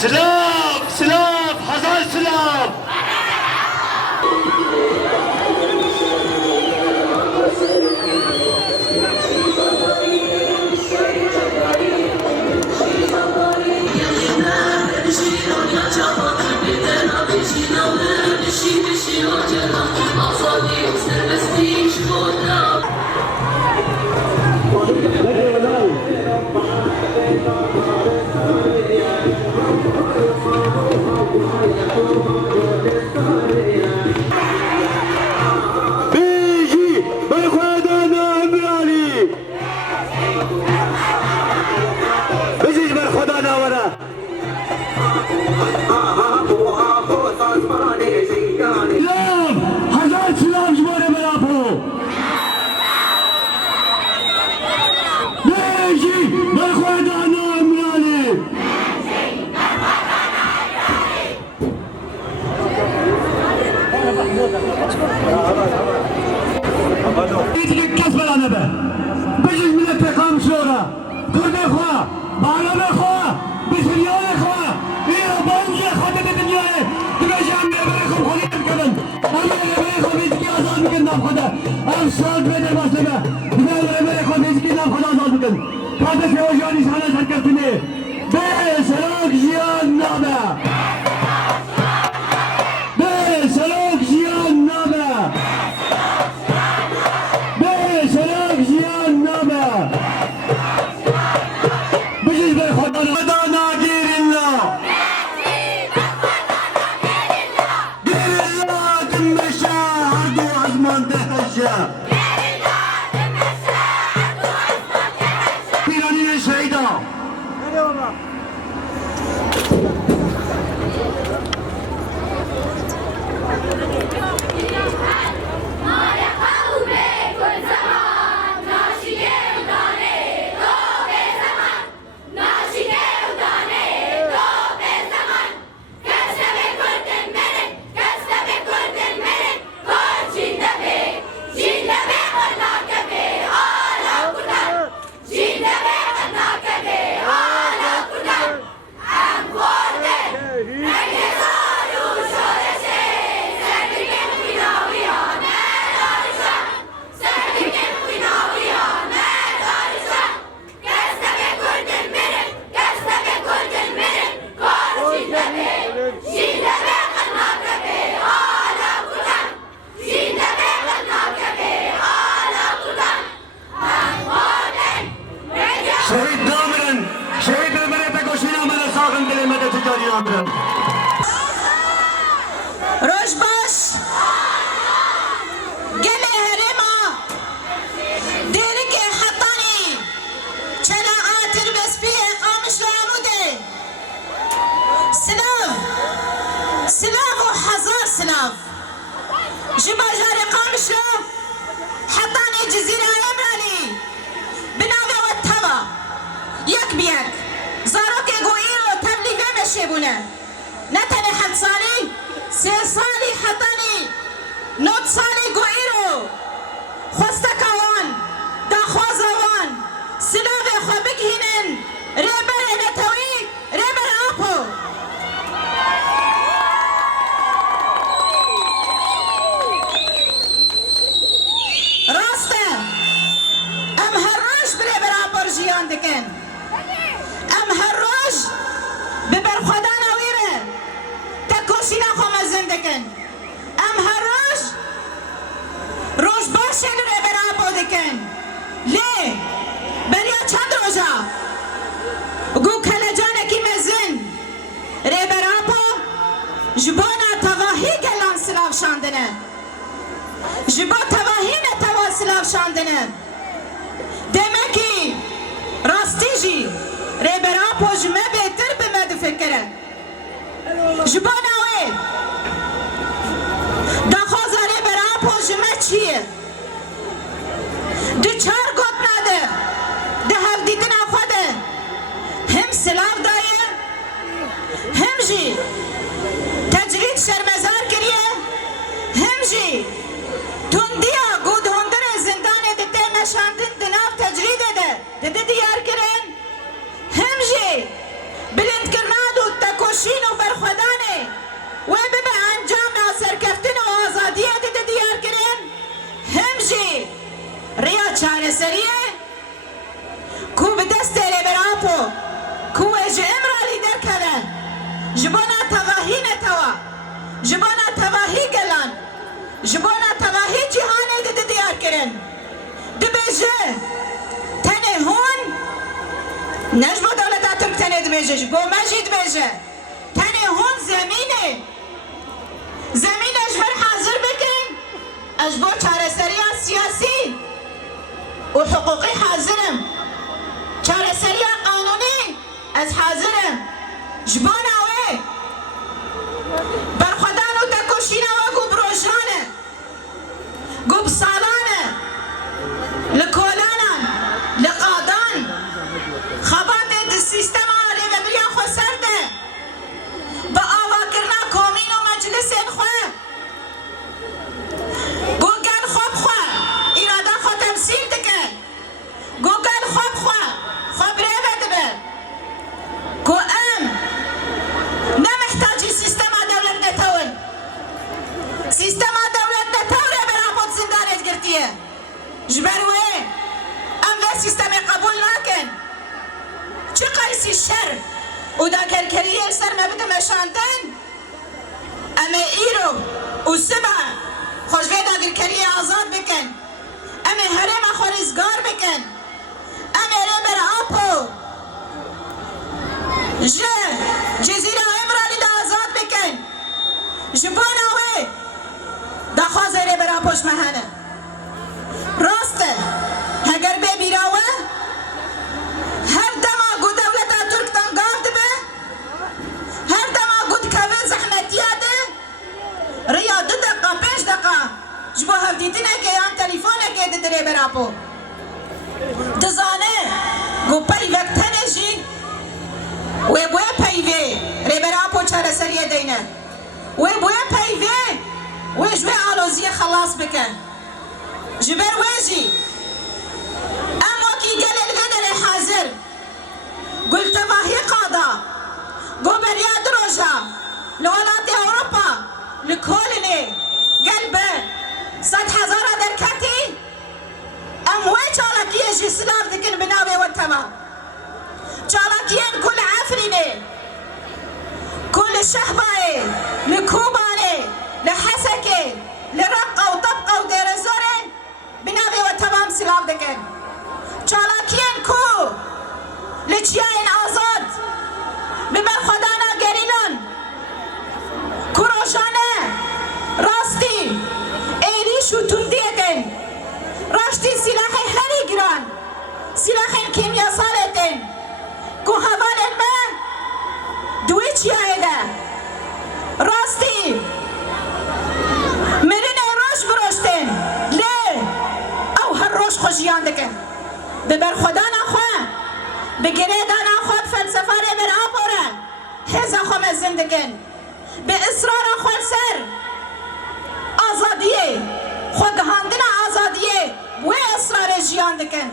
سلاف سلاف هزار سلاف. بلند کرنا دو تکوش ریا چاره سریه کو به دست لیبراپو کو اج امرالی در کنه جبانا تواهی نتوا جبانا تواهی گلان جبانا تواهی جهانه ده دیار کرن دبیجه تنه هون نجبو دولتا ترک تنه دبیجه جبو مجید بیجه تنه هون زمین اجبر حاضر بکن اجبو چاره سریا سیاسی و حقوقی حاضرم چاره سریا قانونی از حاضرم جبانا وی برخدانو تکوشینا و گو بروجانه گو بسالانه لکولانان لقادان خبات ده سیستم آلی و بریا خو سرده با آوا کرنا کومین و مجلس خواه گو گل خوب خواه ایرادا خو تمثیل دکن گو گل خوب خواه خوب ریبه دبه گو نمحتاجی سیستم دولت نتول سیستم دولت نتول برا بود زندانت گرتیه جبروه و سیستم قبول نکن چه قیسی شر و دا کرکریه سر مبید مشانتن اما ایرو و سبع خوشوه دا کرکریه آزاد بکن اما حرم خورزگار بکن اما ربر آپو جزیره امرالی دا آزاد بکن جباناوه دا خوازه ربر آپوش مهنه راسته اگر ببیراوه هر دما گو دولتا ترکتان گافت به هر دما گو دکوه زحمتیه ده ریا 2 دقیقه 5 دقیقه جبو هفدیتینه که یان تلیفونه که ده دره براپو دزانه گو پی وقتنه جی و بوی پیوه ری براپو چاره سریه دینه و بوی پیوه و جوی آلوزیه خلاص بکن جبر ویجی اما کی گل الگدر حاضر قلت واهي قاضى قو برياد روجا لولات اوروبا لكولني قلبه 100,000 دركتي ام وي چالاكي اجي سلاف دكن بناوي وتما چالاكيين كل عفريني كل شهباي لكوباني لحسكي لرقة وطبقة وديرزوري بناوي وتمام سلاف دكن چالاكيين كو لچیاین آزاد ببر خدانا گرینان کروشانه راستی ایریش و تندیتن راشتی سلاح هری گران سلاح کیمیا سالتن کو حوالن به دوی چیایده راستی مرین روش بروشتن لی او هر روش خوشیان دکن ببر خدانا خواه بگیره دانا خود فلسفه رو بر آبوره هزا خواه زندگن به اصرار خود سر آزادیه خود گهاندن آزادیه و اصرار جیان دکن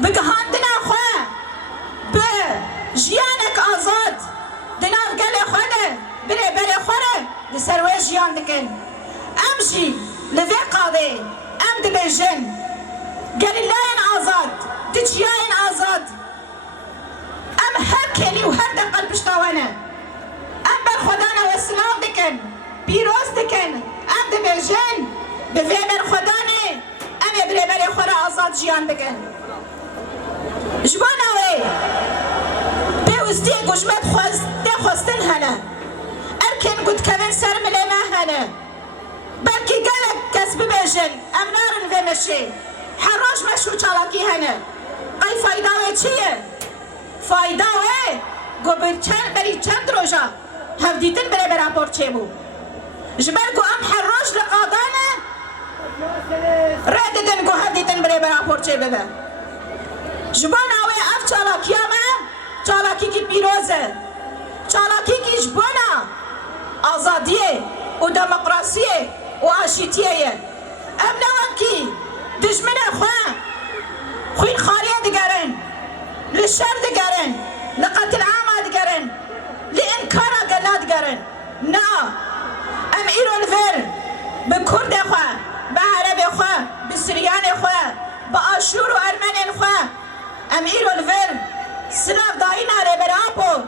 به گهاندن خواه به جیانک آزاد دناف گل خوده بره بره خوره لسر و جیان دکن امشی لوی قاضی ام دبیجن گلیلاین آزاد دجیاین آزاد ام هر کلی و هر دقل پشتاوانه ام بر خدانا و اسلام دکن پیروز دکن ام دبیجن به بر خدانه ام بره بره خورا آزاد جیان دکن جباناوی پیوستی گوشمت خواستن هنه ارکن گود کون سر ملیمه هنه بلکی گلک کس ببیجن ام نارن و مشی حراش مشو چالاکی هنه قای فایداوی چیه؟ فایداوی گو بری چند روژا هفدیتن بره براپور چه بو جبر گو ام حراش لقادانه رددن گو هفدیتن بره براپور چه ببه جباناوی اف چالاکی همه چالاکی کی پیروزه چالاکی کی جبانا آزادیه و دموکراسیه و آشیتیه ام نوام کی دجمنه خواه خوین خالیه دگرن لشر دگرن لقتل عامه دگرن لإنكار قلا دگرن نا ام ایرو الفر بكرد خواه بعرب خواه بسريان خواه با آشور و ارمن خواه ام ایرو الور سلاف داینا ره براپو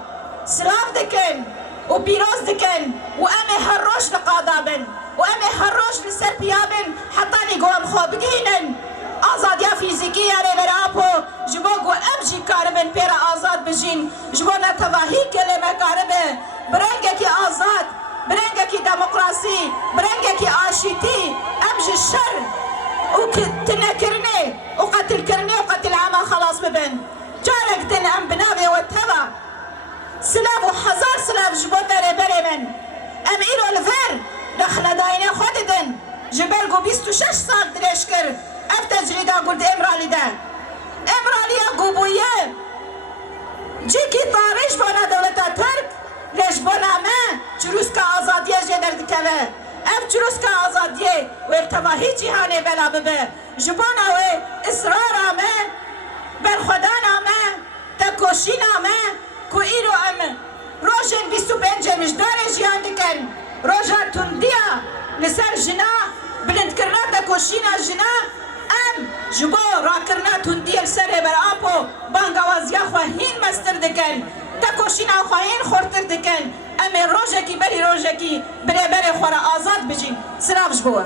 سلاف دکن و پیروز دکن و ام هر روش لقادابن و ام هر روش لسر پیابن حتی نگو ام خواه بگینن آزادیا فیزیکی ره براپو جبو گو ام جی کاربن پیرا آزاد بجین جبو نتواهی کلمه کاربه برنگه کی آزاد برنگه کی دموکراسی برنگه کی آشیتی ام جی شر و تنكرني وقتل كرني وقتل عما خلاص ببن جارك تن ام بنابي والتبع سلاف وحزار سلاف جبوتا ربري من ام ايرو الفر دخل داينه خوددن جبرگو 26 سال درشكر اف تجريدا قلت امرالي ده امرالي قبوية جيكي طارش بنا دولتا ترك ليش بنا ما چروسكا آزادية جدر دكوه اف چروسكا آزادية وارتباهي جهاني بلا ببه جبانا و اصرار آمه برخودان آمه تکوشین آمه کو ایرو ام روژن 25 مجدار جیان دکن روژا تندیا لسر جنا بلند کرنا تکوشین جنا ام جبو را کرنا تندیا لسر بر آپو بانگوازیا خواهین مستر دکن تکوشین خواهین خورتر دکن ام روژا کی بری روژا کی بره بره خورا آزاد بجین سراف جبو